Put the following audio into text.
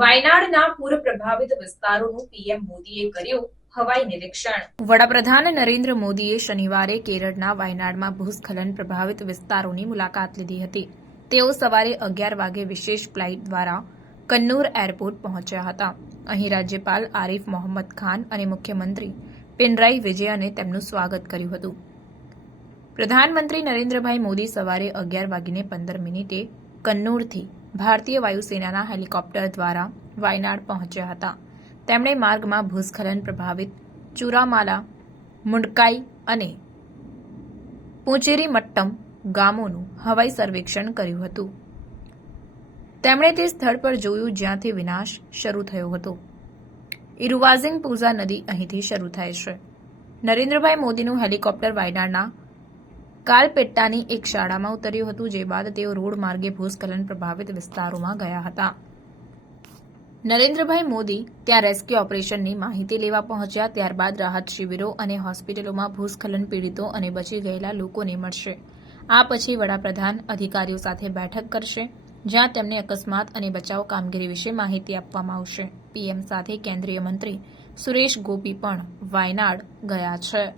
વાયનાડના પૂર પ્રભાવિત વિસ્તારોનું પીએમ મોદીએ કર્યું વડાપ્રધાન નરેન્દ્ર મોદીએ શનિવારે કેરળના વાયનાડમાં ભૂસ્ખલન પ્રભાવિત વિસ્તારોની મુલાકાત લીધી હતી. તેઓ સવારે અગિયાર વાગે વિશેષ ફ્લાઇટ દ્વારા કન્નૂર એરપોર્ટ પહોંચ્યા હતા. અહીં રાજ્યપાલ આરિફ મોહમ્મદ ખાન અને મુખ્યમંત્રી પિનરાઈ વિજયને તેમનું સ્વાગત કર્યું હતું. પ્રધાનમંત્રી નરેન્દ્રભાઈ મોદી સવારે અગિયાર વાગીને પંદર મિનિટે કન્નૂરથી ભારતીય વાયુસેનાના હેલિકોપ્ટર દ્વારા વાયનાડ પહોંચ્યા હતા. તેમણે માર્ગમાં ભૂસ્ખલન પ્રભાવિત ચુરામાલા, મુંડકાઈ અને પૂંચેરીમટ્ટમ ગામોનું હવાઈ સર્વેક્ષણ કર્યું હતું. તેમણે તે સ્થળ પર જોયું જ્યાંથી વિનાશ શરૂ થયો હતો. ઇરુવાઝિંગ પૂઝા નદી અહીંથી શરૂ થાય છે. નરેન્દ્રભાઈ મોદીનું હેલિકોપ્ટર વાયનાડના કાલપેટ્ટાની એક શાળામાં ઉતર્યું હતું, જે બાદ તેઓ રોડ માર્ગે ભૂસ્ખલન પ્રભાવિત વિસ્તારોમાં ગયા હતા. નરેન્દ્રભાઈ મોદી ત્યાં રેસ્ક્યુ ઓપરેશનની માહિતી લેવા પહોંચ્યા, ત્યારબાદ રાહત શિબિરો અને હોસ્પિટલોમાં ભૂસ્ખલન પીડિતો અને બચી ગયેલા લોકોને મળશે. આ પછી વડાપ્રધાન અધિકારીઓ સાથે બેઠક કરશે, જ્યાં તેમને અકસ્માત અને બચાવ કામગીરી વિશે માહિતી આપવામાં આવશે. પીએમ સાથે કેન્દ્રીય મંત્રી સુરેશ ગોપી પણ વાયનાડ ગયા છે.